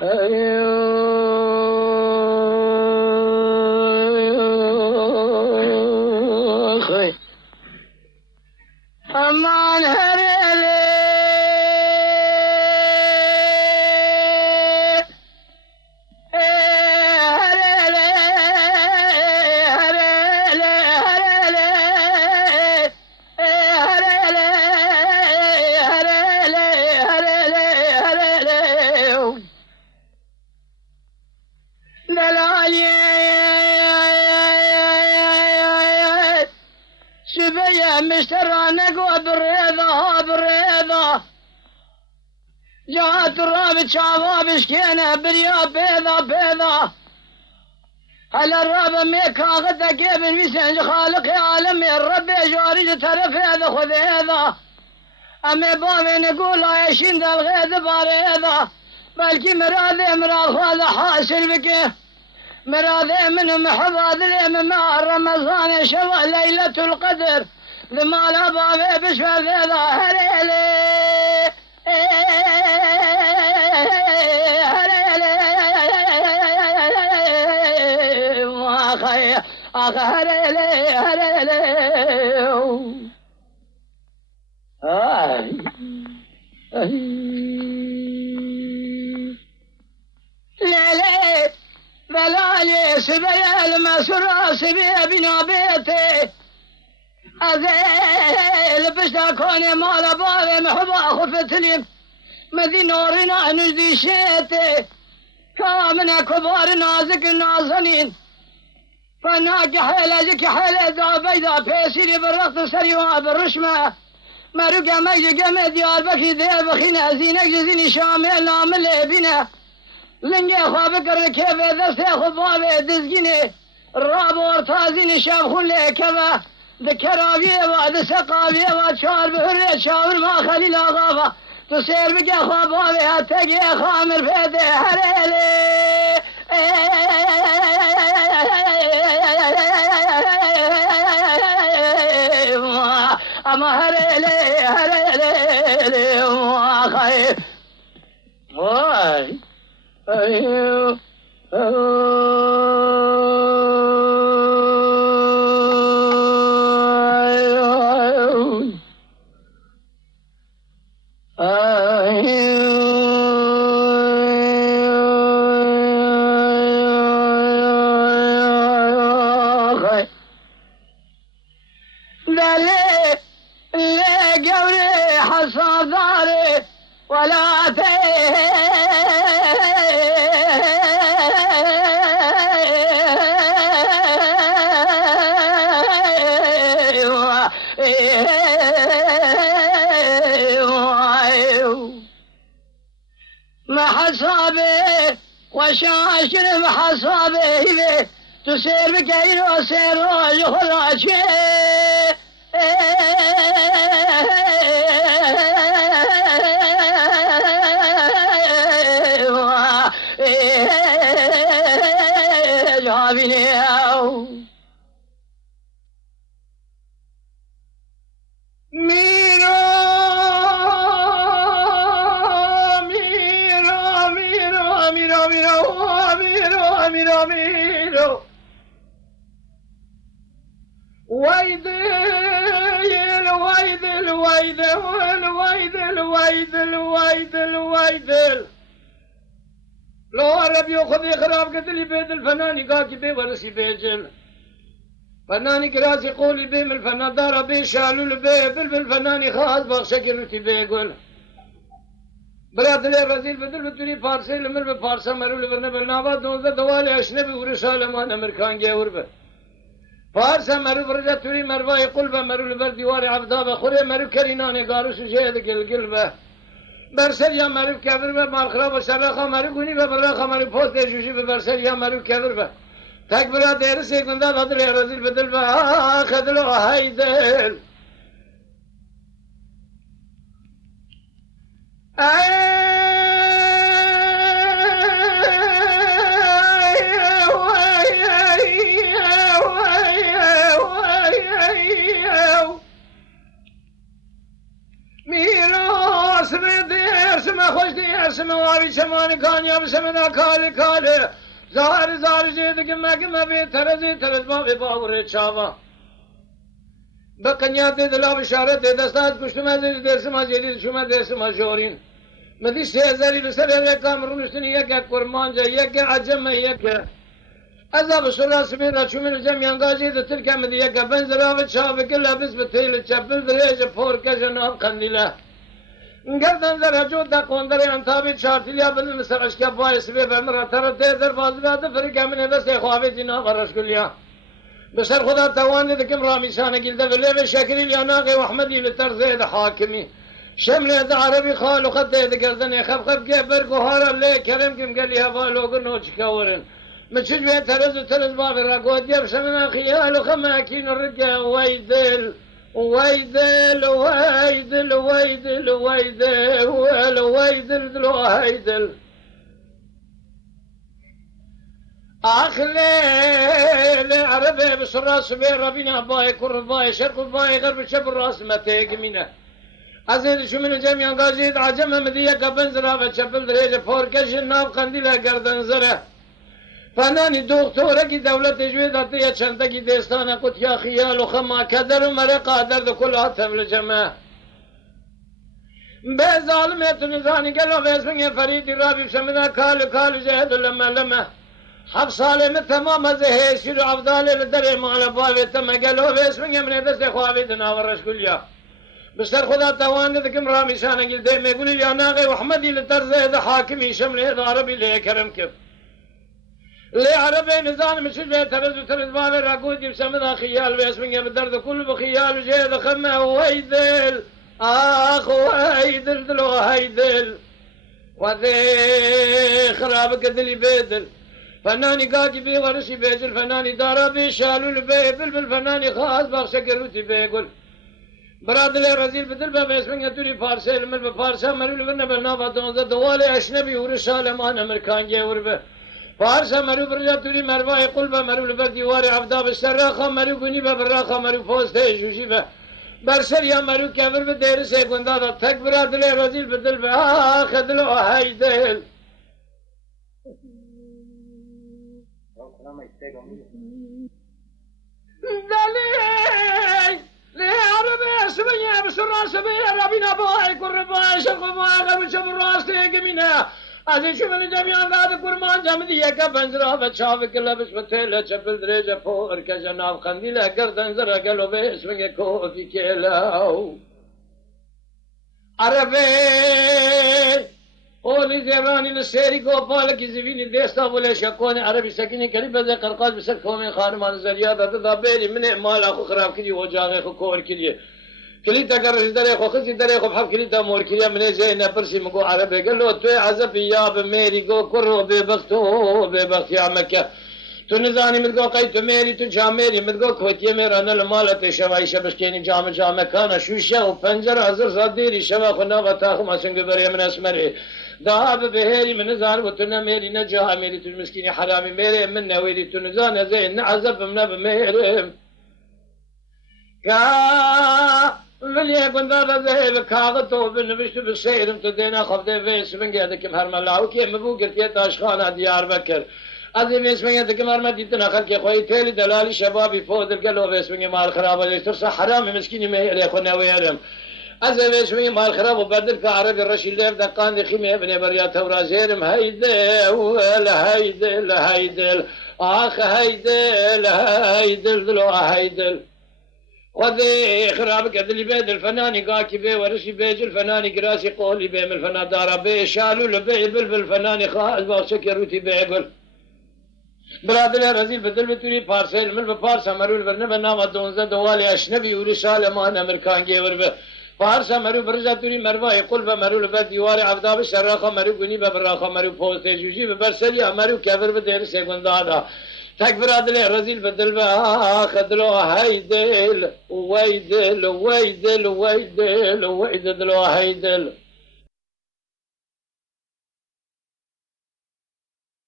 خي أمان هريلي شبيه مشترى نقوى بالريضة بالريضة جاءت الرابط شعباب شكينة بريا بيضة بيضة هلا الرابط ميكا غدا كيف المسنج خالق عالمي الرب جاري ترف هذا خذ هذا أمي بابي نقول عايشين ذا الغيظ باريضة بلكي مرادي مراد هذا حاصل بك مرادي من محفظ اليم مع رمضان شوى ليلة القدر ذما لا بابي بشفى ذا هريلي هريلي هريلي ليلي بلالي سبيا المسرى سبيا بنا بيتي أذيل بشتاكوني مال بالي محبا خفتلي مذي نورنا نجدي شيتي كامنا كبار نازك النازنين فناجح حيلة حيلة ذا بيضا بيسيري بالرقط سريوها بالرشمة مرقا ميجا مي ديار بكي ذي بخينا زينك جزيني شامل نامل بنا لنجي خوابك الركيب ذا سيخو بابي دزقيني الراب ورتازيني شابخون ليكبا ذكرابيه بعد سقابيه وشار بهرية شاور ما خليل غافة تصير بقى خوابابي هتجي خامر فيدي هريلي أما هريلي هريلي ما خير واي أيوه ولا محصابي وشاشر محصابي تسير بكير وسير وجهراشي ميرو ويدل لو عرب ياخذ خراب قتلي بيد الفناني قاكي بي ورسي بيجل فناني كراسي قولي بي من الفنان دار بي شالو البي بالفناني خاص بخشكل وتي بي يقول براد لي رزيل بدل بتري فارسي لمر بفارسا مرو لبرنا بالنابا دوزة دوالي اشنبي ورسالة مان امريكان جاور به فارسا مرو برجا تري مرواي قلبه مرو لبر ديواري عبدا بخوري مرو كريناني قارو سجيد قلقلبه برسل يا مرو كبر به مالخرا بشرخا مرو قوني ببرخا مرو پوست جوشي ببرسل يا مرو كبر به تك براد دير سيكوندا بدل لي رزيل بدل به خدلو هيدل میراث بدرس ما خوش دیرس سمواری چمانی کانیا بسمنا کالی کالی زار زار جید گمه بی ترزی ترز باوری چاوا بقنیا دلا بشارت دستات کشتم از درسم از جدید شما درسم از جورین مدی سیزاری لسر یک کامرون اشتنی یک کرمانجا یک عجمه یک عذاب سلا سميرا شو من الجميع انقاجي تلك مدي یک بنزلا وشاب كلها بس بتيل تشبل دريج فور كجناب خنديلا قردن زر جودا قندري عن ثابت شارتليا بن مسرش كباي سبب امر ترى در بازلات فرق من هذا سيخوابي جنا برش كليا بسر خدا تواني ذكم رامي شان قلده بالله شكري لي ناقي واحمدي لترزيد حاكمي شمل هذا عربي خالو خد هذا قردن خف كبر قهار اللي كلام كم قال لي هوا لوغ نوش كورن مشج بيه ترز باب الرقود يبشر من خيال خماكين الرقا ويدل ويدل ويدل ويدل ويدل ويدل ويدل أخلي عربي بس الراس بيه ربنا باي كر باي شرق باي غرب شب الراس ما تيقمينه عزيز شو من الجميع قازيد عجمه مدية قبنزرها بتشبل دريجة فوركش الناب قنديلة قردن زره فنانی دکتره کی دولت تجوید آتی ہے چنده کی دستانه کت یا خیال و خما کدر و مره قادر دو کل آتم لجمه به ظالمت نزانی گلو ویسمنگ فریدی رابی بشمده کال جهد لمه 7 ساله من تمام از هیشی رو افضاله لدر مال باوی تمه گلو ویسمنگ من دست خواهی دناورش کلیا بسر خدا توانده دکم رامی شانه گل ده میگونی یا ناغی وحمدی لترزه ده حاکمی شمله ده عربی لی کرم کب لي عربي نزان مشجع ترز باب الرقود يسمى خيال ويسمى بدرد كل بخيال وجيد خمه ويدل ويدل دلو هيدل وذي خراب قدلي بيدل فناني قاقي بي ورشي بيجل فناني دارا بي شالو البي بلبل فناني خاص باخ شكروتي بيقول براد لي رزيل بدل باب اسمه توري فارسي المل بفارسا مرو لبنا بالنافا دونزا دوالي اشنبي ورسالة انا امريكان جاور به فارسا مرو برجا توري مرواي قلبه مرو لبردي واري عبدا بالسراخه مرو بني بالراخه مرو فوسته جوجي به برسر يا مرو كبر بدير سي غندا تك براد لي رزيل بدل به اخذ له هيدل دلي لي عربي اسمي بسرعه سبي ربنا باي قربا شق ما غير شب الراس يمينه از شو من جميعا قاعد قرمان جمدي يا كبنزرا بتشاف كلا بس بتلا شبل درجه فور كجناب قنديل قردن زرا قالوا باسمك كو في كلاو عربي قولي زيراني للسيري قوبال كي زفيني ديستا ولا شكوني عربي سكيني قريبا زي قرقاز بسر كومي خارمان زريادة تضابيني من مال اخو خراب كلي وجاغي اخو كور كلي كليتا قرر دري اخو خزي دري اخو بحب كليتا مور كلي من زي نبرسي مقو عربي قال له توي عزب يا بميري قو كرو ببختو يا مكة تو نزاني متقو قيتو ميري تو جاميري متقو كوتي ميرانا المالة شواي شبشكيني جامع كان شوشة وبنجر عزر صديري شوا خنا بتاخو ما سنقو بري من اسمري ذهب بهيري من نزار وتنا ميري نجاها ميري تو المسكيني حرامي ميري من نويري تو نزان زين نعزب من بميري كا ملي قندار زي كاغتو بنبشت بالسير امتدينا خفدي فيس من قيادكم هرملاو كي مبو قلتي تاشخانة ديار بكر عظيم اسمه يدك مرمى ديتنا خلق يا خوي تيلي دلالي شبابي فوق القلو اسمه مال خراب يسترس حرامي مسكيني ما يا اخونا ويرم عظيم اسمه مال خراب وبدل كعربي الرشيد ليف دقان خيمه ابن بريات ورازيرم هيدا ولا هيدل اخ هيدل دلو هيدل وذي خراب قدلي بيد الفناني قاكي بي ورشي بيج الفناني قراسي قولي بي من الفنان دارا بي شالو لبي بالفناني خاص باوسكي روتي بيقول برادر رزيل بدل بتوري فارسيل من بفارسا مرو البرنامج نام دونزا دوالي اشنبي ورسالة مان امريكان جيور به فارسا مرو برجا توري مروا يقول بمرو لبد يواري عبدا بالشراخه مرو غني ببراخه مرو فوسته جوجي ببرسلي مرو كبر بدير سيغوندا تك برادر رزيل بدل اخذ له هيدل ويدل